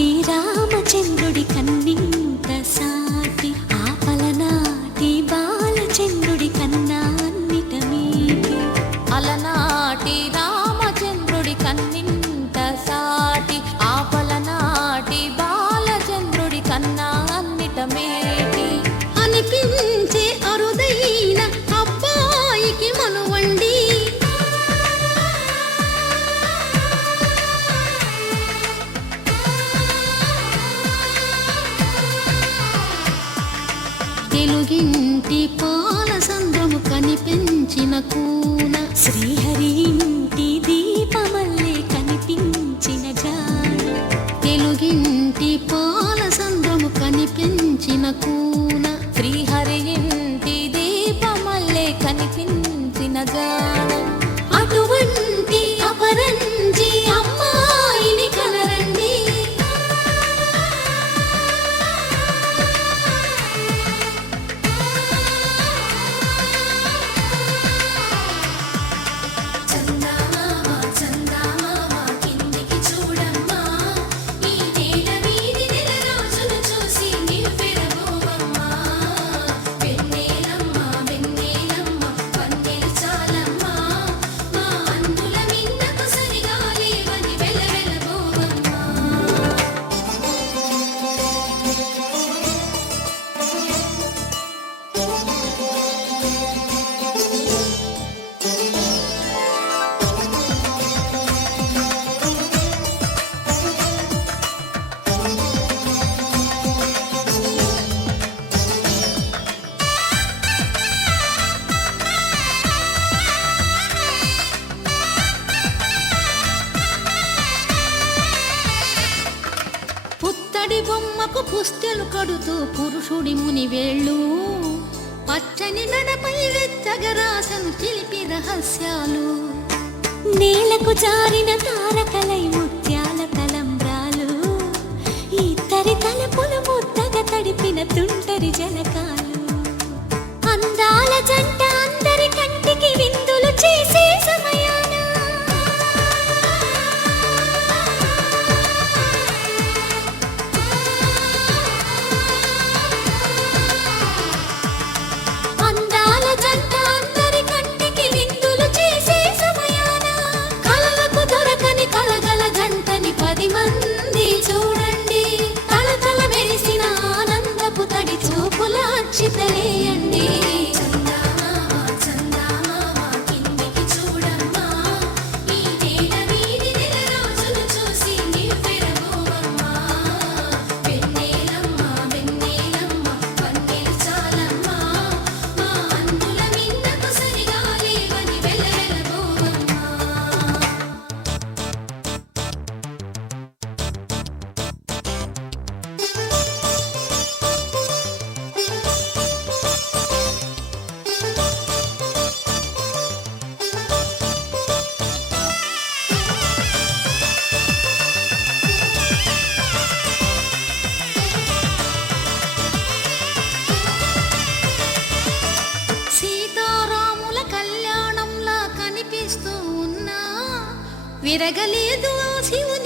అలనాటి రామచంద్రుడి కన్నింత సాటి ఆపలనాటి బాలచంద్రుడి కన్నా అన్నిట మీటి. అలనాటి రామచంద్రుడి కన్నింత సాటి ఆపలనాటి బాలచంద్రుడి కన్నా అన్నిట మేటి. అనిపించే అరుదైన అబ్బాయికి మనువండి, తెలుగింటి పాల సంద్రము కనిపించిన కూన, శ్రీహరి ఇంటి దీపమల్లే కనిపించిన జాడ. తెలుగింటి పాల సంద్రము కనిపించిన కూన, శ్రీహరి ఇంటి దీపమల్లే కనిపించిన జాడ. అటువంటి అపరంజి అమ్మాయిని కనరండి. చందమామ చందమామ కిందికి చూడమ్మా, ఈ నేల వీధి నెల రోజులు చూసి నివ్వెరబోవమ్మా. వెన్నెలమ్మ వెన్నెలమ్మ వన్నెలు చాలమ్మా, మా అందుల మిన్నకు సరిగా లేవని వెలవెలబోవమ్మా. పుత్తడి బొమ్మకు పుస్తెలు కడుతూ పురుషుడి ముని వేళ్ళు, పచ్చని నడపై వెచ్చగరాసను చిలిపి రహస్యాలు. నేలకు జారిన తారకలై ముత్యాల తలంబ్రాలు, ఇద్దరి తలపులు ముద్దగా తడిపిన తుంటరి జలకాలు. అందాల జంట అందరి కంటికి విందులు చేసే సమయాన అందాల జంట అందరి కంటికి విందులు చేసే సమయాన కలలకు దొరకని కలగల జంటని 10 మంది చూడండి. తలతల మెరిసిన ఆనందపు తడి చూపుల అక్షితలేయండి. చందమామ చందమామ కిందికి చూడమ్మా, ఈ నేల వీధి నెల రోజులు చూసి నివ్వెరబోవమ్మా. వెన్నెలమ్మ వెన్నెలమ్మ వన్నెలు చాలమ్మా, మా అందుల మిన్నకు సరిగా లేవని వెలవెలబోవమ్మా. సీతారాముల కళ్యాణంలా కనిపిస్తూ ఉన్నా, విరగలేదు ఆ శివుని